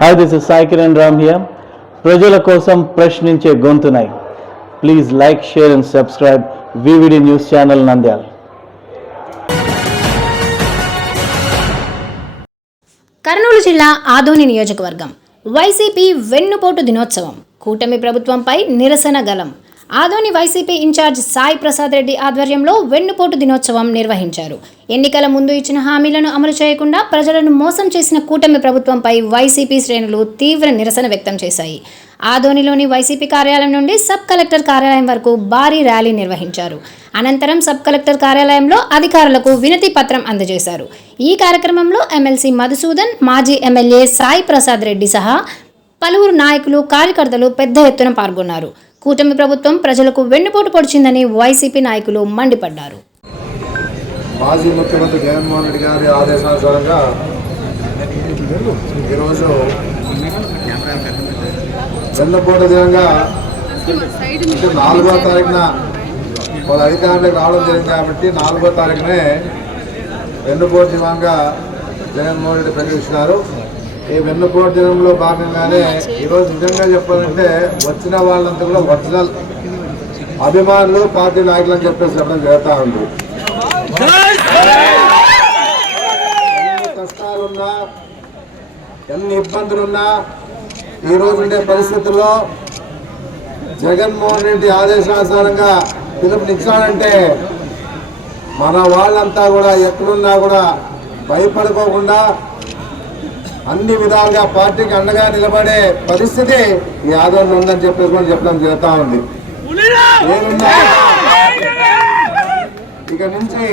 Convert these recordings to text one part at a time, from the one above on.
Hi this is Sai Kiran Ram here ప్రజల కోసం ప్రశ్నించే గొంతునై. Please like share and subscribe VVD news channel Nandyal Kurnool జిల్లా ఆదోని నియోజకవర్గం. YCP వెన్నుపోటు దినోత్సవం. కూటమి ప్రభుత్వంపై నిరసన గలం ఆదోని వైసీపీ ఇన్ఛార్జ్ సాయి ప్రసాద్ రెడ్డి ఆధ్వర్యంలో వెన్నుపోటు దినోత్సవం నిర్వహించారు. ఎన్నికల ముందు ఇచ్చిన హామీలను అమలు చేయకుండా ప్రజలను మోసం చేసిన కూటమి ప్రభుత్వంపై వైసీపీ శ్రేణులు తీవ్ర నిరసన వ్యక్తం చేశాయి. ఆదోనిలోని వైసీపీ కార్యాలయం నుండి సబ్ కలెక్టర్ కార్యాలయం వరకు భారీ ర్యాలీ నిర్వహించారు. అనంతరం సబ్ కలెక్టర్ కార్యాలయంలో అధికారులకు వినతి పత్రం అందజేశారు. ఈ కార్యక్రమంలో ఎమ్మెల్సీ మధుసూదన్ మాజీ ఎమ్మెల్యే సాయి ప్రసాద్ రెడ్డి సహా పలువురు నాయకులు కార్యకర్తలు పెద్ద ఎత్తున పాల్గొన్నారు. కూటమి ప్రభుత్వం ప్రజలకు వెన్నుపోటు పొడిచిందని వైసీపీ నాయకులు మండిపడ్డారు. మాజీ ముఖ్యమంత్రి జగన్మోహన్ రెడ్డి గారి ఆదేశానుసారంగా ఈరోజు వెన్నపోట దినంగా నాలుగో తారీఖున వాళ్ళ అధికారులకు రావడం జరిగింది కాబట్టి నాలుగో తారీఖునే వెన్నుపోటు దినంగా జగన్మోహన్ రెడ్డి ప్రకటించినారు. ఈ వెన్నుపోటు దినంలో భాగంగానే ఈరోజు నిజంగా చెప్పాలంటే వచ్చిన వాళ్ళంతా కూడా ఒరిజినల్ అభిమానులు పార్టీ నాయకులు అని చెప్పేసి చెప్పడం జరుగుతూ ఉంది. కష్టాలున్నా ఎన్ని ఇబ్బందులున్నా ఈ రోజు ఉండే పరిస్థితుల్లో జగన్మోహన్ రెడ్డి ఆదేశానుసారంగా పిలుపునిచ్చాడంటే మన వాళ్ళంతా కూడా ఎక్కడున్నా కూడా భయపడుకోకుండా అన్ని విధాలుగా పార్టీకి అండగా నిలబడే పరిస్థితి ఈ ఆదరణ ఉందని చెప్పేసి కూడా చెప్పడం జరుగుతూ ఉంది. ఇక నుంచి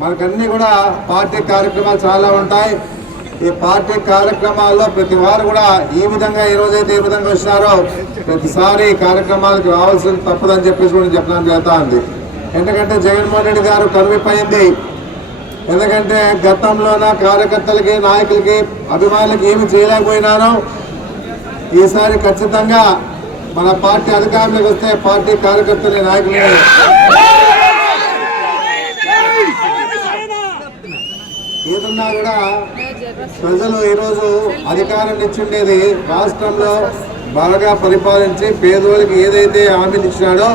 మనకన్నీ కూడా పార్టీ కార్యక్రమాలు చాలా ఉంటాయి. ఈ పార్టీ కార్యక్రమాల్లో ప్రతి వారు కూడా ఈ విధంగా ఈ రోజైతే ఏ విధంగా వచ్చినారో ప్రతిసారి కార్యక్రమాలకు రావాల్సిన తప్పదని చెప్పేసి కూడా చెప్పడం జరుగుతూ ఉంది. ఎందుకంటే జగన్మోహన్ రెడ్డి గారు కరువిపోయింది ఎందుకంటే గతంలోన కార్యకర్తలకి నాయకులకి అభిమానులకి ఏమి చేయలేకపోయినారో ఈసారి ఖచ్చితంగా మన పార్టీ అధికారంలోకి వస్తే పార్టీ కార్యకర్తలే నాయకులే. ఏదన్నా కూడా ప్రజలు ఈరోజు అధికారం ఇచ్చిండేది రాష్ట్రంలో బాగా పరిపాలించి పేదోళ్ళకి ఏదైతే హామీలు ఇచ్చినాడో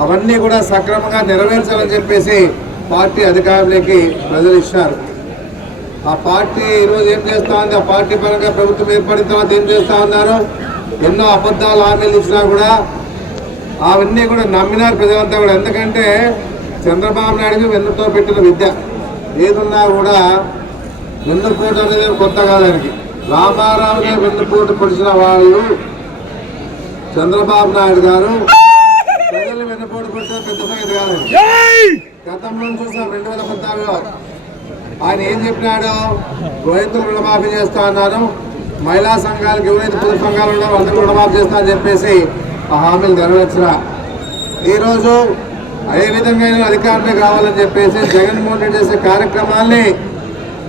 అవన్నీ కూడా సక్రమంగా నెరవేర్చాలని చెప్పేసి పార్టీ అధికారంలోకి ప్రజలు ఇచ్చినారు ఆ పార్టీ ఈరోజు ఏం చేస్తా ఉంది? ఆ పార్టీ పరంగా ప్రభుత్వం ఏర్పడిన తర్వాత ఏం చేస్తా ఉన్నారు? ఎన్నో అబద్ధాలు హామీలు ఇచ్చినా కూడా అవన్నీ కూడా నమ్మినారు ప్రజలంతా కూడా. ఎందుకంటే చంద్రబాబు నాయుడు వెన్నుతో పెట్టిన విద్య ఏదున్నా కూడా వెన్నుపోటు అనేది కొత్త కాలానికి రామారావు గారు వెన్నుపోటు పొడిచిన వాళ్ళు చంద్రబాబు నాయుడు గారు ప్రజలు వెన్నుపోటు పొడిచిన పెద్ద సంగతి కాదండి గతంలో చూసాం రెండు వేల పద్నాలుగులో. ఆయన ఏం చెప్పినాడు రైతులు రుణమాఫీ చేస్తా అన్నారు. మహిళా సంఘాలకు ఎవరైతే పొదుపు సంఘాలు ఉన్నారో అందరూ రుణమాఫీ చేస్తా అని చెప్పేసి ఆ హామీలు నెరవేర్చిన. ఈరోజు ఏ విధంగా అయినా అధికారమే కావాలని చెప్పేసి జగన్మోహన్ రెడ్డి చేసే కార్యక్రమాల్ని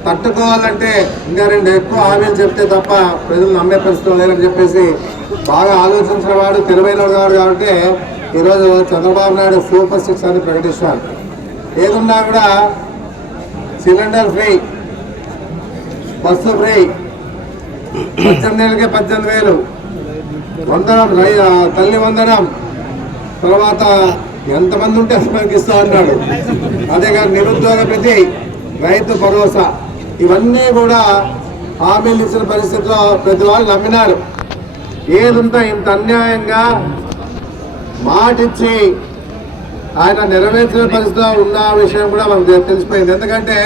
తట్టుకోవాలంటే ఇంకా రెండు ఎక్కువ హామీలు చెప్తే తప్ప ప్రజలు నమ్మే పరిస్థితులు లేదని చెప్పేసి బాగా ఆలోచించిన వాడు తెలివైన వాడు కాబట్టి ఈరోజు చంద్రబాబు నాయుడు సూపర్ సిక్స్ అని ప్రకటిస్తున్నారు ఏదున్నా కూడా సిలిండర్ ఫ్రీ బస్సు ఫ్రీ. పద్దెనిమిది వేలకే పద్దెనిమిది వేలు. వందనం రై- తల్లి వందనం. తర్వాత ఎంతమంది ఉంటే అంతమందికి ఇస్తా అన్నాడు. అదే కాదు నిరుద్యోగ ప్రతి రైతు భరోసా. ఇవన్నీ కూడా హామీలు ఇచ్చిన పరిస్థితిలో ప్రతి వాళ్ళు నమ్మినారు. ఏదుంటే ఇంత అన్యాయంగా మాటిచ్చి ఆయన నెరవేర్చిన పరిస్థితిలో ఉన్న విషయం కూడా మనకు తెలిసిపోయింది. ఎందుకంటే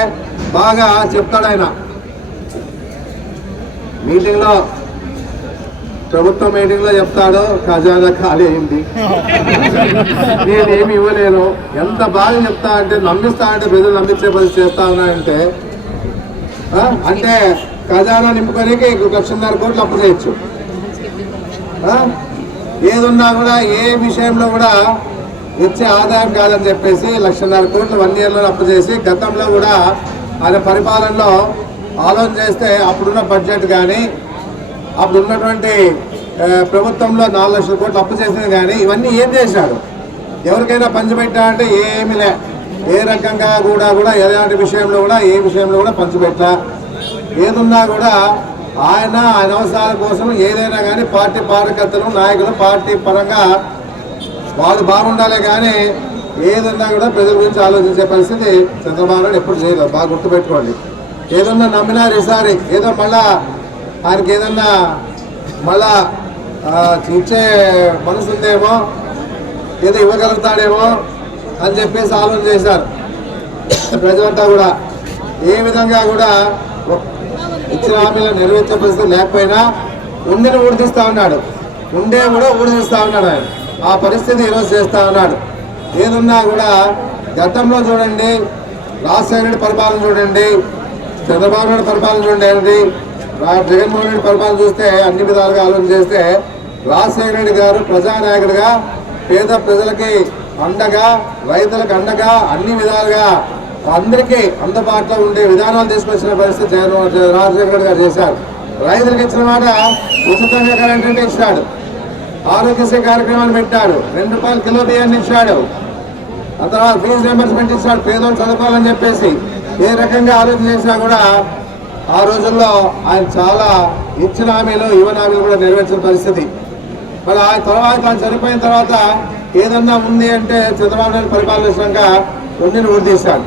బాగా చెప్తాడు ఆయన. మీటింగ్లో ప్రభుత్వ మీటింగ్లో చెప్తాడు ఖజానా ఖాళీ అయింది. నేనేమి ఇవ్వలేను. ఎంత బాగా చెప్తా అంటే నమ్మిస్తా అంటే ప్రజలు నమ్మించే పరిస్థితి చేస్తా ఉన్నాయంటే అంటే ఖజానా నింపుకోనికి లక్షన్నర కోట్లు అప్పు చేయొచ్చు. ఏదున్నా కూడా ఏ విషయంలో కూడా ఇచ్చే ఆదాయం కాదని చెప్పేసి లక్షన్నర కోట్లు వన్ ఇయర్లో అప్పు చేసి గతంలో కూడా ఆయన పరిపాలనలో ఆలోచన చేస్తే అప్పుడున్న బడ్జెట్ కానీ అప్పుడు ఉన్నటువంటి ప్రభుత్వంలో నాలుగు లక్షల కోట్లు అప్పు చేసింది కానీ ఇవన్నీ ఏం చేశాడు? ఎవరికైనా పంచిపెట్టా అంటే ఏమీ లే. ఏ రకంగా కూడా కూడా ఎలాంటి విషయంలో కూడా ఏ విషయంలో కూడా పంచిపెట్టా ఏదున్నా కూడా ఆయన ఆయన అవసరాల కోసం ఏదైనా కానీ పార్టీ కార్యకర్తలు నాయకులు పార్టీ పరంగా వాళ్ళు బాగుండాలి కానీ ఏదన్నా కూడా ప్రజల గురించి ఆలోచించే పరిస్థితి చంద్రబాబు నాయుడు ఎప్పుడు చేయలేదు. బాగా గుర్తుపెట్టుకోండి. ఏదన్నా నమ్మినారు ఈసారి ఏదో మళ్ళా ఆయనకి ఏదన్నా మళ్ళా చూచే మనసు ఉందేమో ఏదో ఇవ్వగలుగుతాడేమో అని చెప్పేసి ఆలోచన చేశారు. ప్రజలంతా కూడా ఏ విధంగా కూడా ఇచ్చిన హామీలను నెరవేర్చే పరిస్థితి లేకపోయినా ఉండిని ఊడిదిస్తూ ఉన్నాడు. ఉండే కూడా ఊడిదిస్తూ ఉన్నాడు ఆయన. ఆ పరిస్థితి ఈరోజు చేస్తా ఉన్నాడు. ఏదున్నా కూడా గతంలో చూడండి రాజశేఖర రెడ్డి పరిపాలన చూడండి చంద్రబాబు నాయుడు పరిపాలన చూడండి జగన్మోహన్ రెడ్డి పరిపాలన చూస్తే అన్ని విధాలుగా ఆలోచన చేస్తే రాజశేఖర రెడ్డి గారు ప్రజానాయకుడిగా పేద ప్రజలకి అండగా రైతులకు అండగా అన్ని విధాలుగా అందరికీ అందుబాటులో ఉండే విధానాలు తీసుకొచ్చిన పరిస్థితి జగన్ రాజశేఖర రెడ్డి గారు చేశారు. రైతులకు ఇచ్చిన మాట ఉచితంగా కరెంట్ అంటే ఇచ్చాడు ఆరోగ్యశ్రీ కార్యక్రమాన్ని పెట్టాడు. రెండు రూపాయలు కిలో బియ్యాన్ని ఇచ్చాడు. ఆ తర్వాత ఫీజు రింబర్స్మెంట్ ఇచ్చాడు. పేదోళ్ళు చదువుకోవాలని చెప్పేసి ఏ రకంగా ఆలోచన చేసినా కూడా ఆ రోజుల్లో ఆయన చాలా ఇచ్చిన హామీలు యువ హామీలు కూడా నెరవేర్చిన పరిస్థితి. మరి ఆ తర్వాత ఆయన చనిపోయిన తర్వాత ఏదన్నా ఉంది అంటే చంద్రబాబు నాయుడు పరిపాలించాక ఉండిని ఊడితీశాడు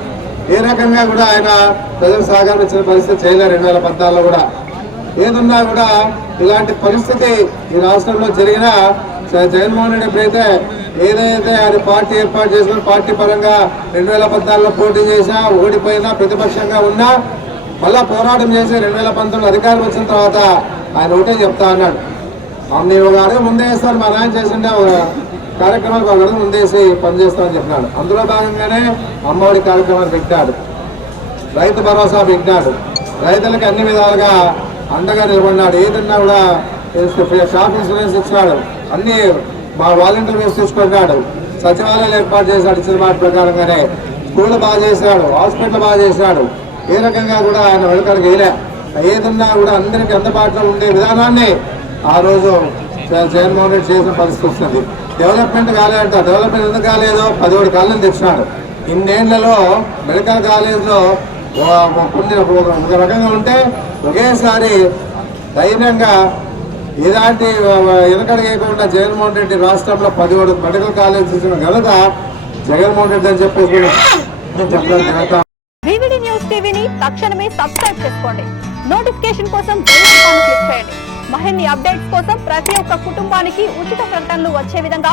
ఏ రకంగా కూడా ఆయన ప్రజలు సహకారం ఇచ్చిన పరిస్థితి చేయలేదు. రెండు వేల పద్నాలుగులో కూడా ఏదున్నా కూడా ఇలాంటి పరిస్థితి ఈ రాష్ట్రంలో జరిగిన జ- జగన్మోహన్ రెడ్డి ఎప్పుడైతే ఏదైతే ఆయన పార్టీ ఏర్పాటు చేసుకుని పార్టీ పరంగా రెండు వేల పద్నాలుగులో పోటీ చేసినా ఓడిపోయినా ప్రతిపక్షంగా ఉన్నా మళ్ళా పోరాటం చేసి రెండు వేల పంతొమ్మిది అధికారం వచ్చిన తర్వాత ఆయన ఒకటే చెప్తా అన్నాడు. నేను ఒక అడుగు ముందేస్తాను మా నాయన చేసిండే ఒక కార్యక్రమానికి ఒక అడుగు ముందేసి పనిచేస్తామని చెప్పినాడు. అందులో భాగంగానే అమ్మఒడి కార్యక్రమాన్ని పెట్టాడు. రైతు భరోసా పెట్టినాడు రైతులకు అన్ని విధాలుగా అండగా నిలబడినాడు. ఏదన్నా కూడా షాప్ ఇన్సూరెన్స్ ఇచ్చినాడు అన్ని మా వాలంటీర్ వేసి చూసుకున్నాడు సచివాలయాలు ఏర్పాటు చేశాడు ఇచ్చిన మాట ప్రకారంగానే. స్కూల్ బాగా చేశాడు. హాస్పిటల్ బాగా చేశాడు. ఏ రకంగా కూడా ఆయన వెనకాలకి వేయలే. ఏదన్నా కూడా అందరికీ అందుబాటులో ఉండే విధానాన్ని ఆ రోజు జగన్మోహన్ రెడ్డి చేసిన పరిస్థితి వస్తుంది. డెవలప్మెంట్ కాలేదంట. డెవలప్మెంట్ ఎందుకు కాలేదో? పదిహేడు కాలం తెచ్చినాడు. ఇన్నేళ్ళలో మెడికల్ కాలేజ్లో ఒక రకంగా ఉంటే ఒకేసారి ధైర్యంగా ఇలాంటి వెనకడగకుండా జగన్మోహన్ రెడ్డి రాష్ట్రంలో పదిహేడు మెడికల్ కాలేజ్ ఇచ్చిన ఘనత జగన్మోహన్ రెడ్డి అని చెప్పేసి నేను చెప్పడం ఘనత వివిడి న్యూస్ టీవీని తక్షణమే సబ్స్క్రైబ్ చేసుకోండి. నోటిఫికేషన్ కోసం బెల్ ఐకాన్ క్లిక్ చేయండి. మహిళ అప్డేట్స్ కోసం ప్రతి ఒక్క కుటుంబానికి ఉచిత ప్రకటనలు వచ్చే విధంగా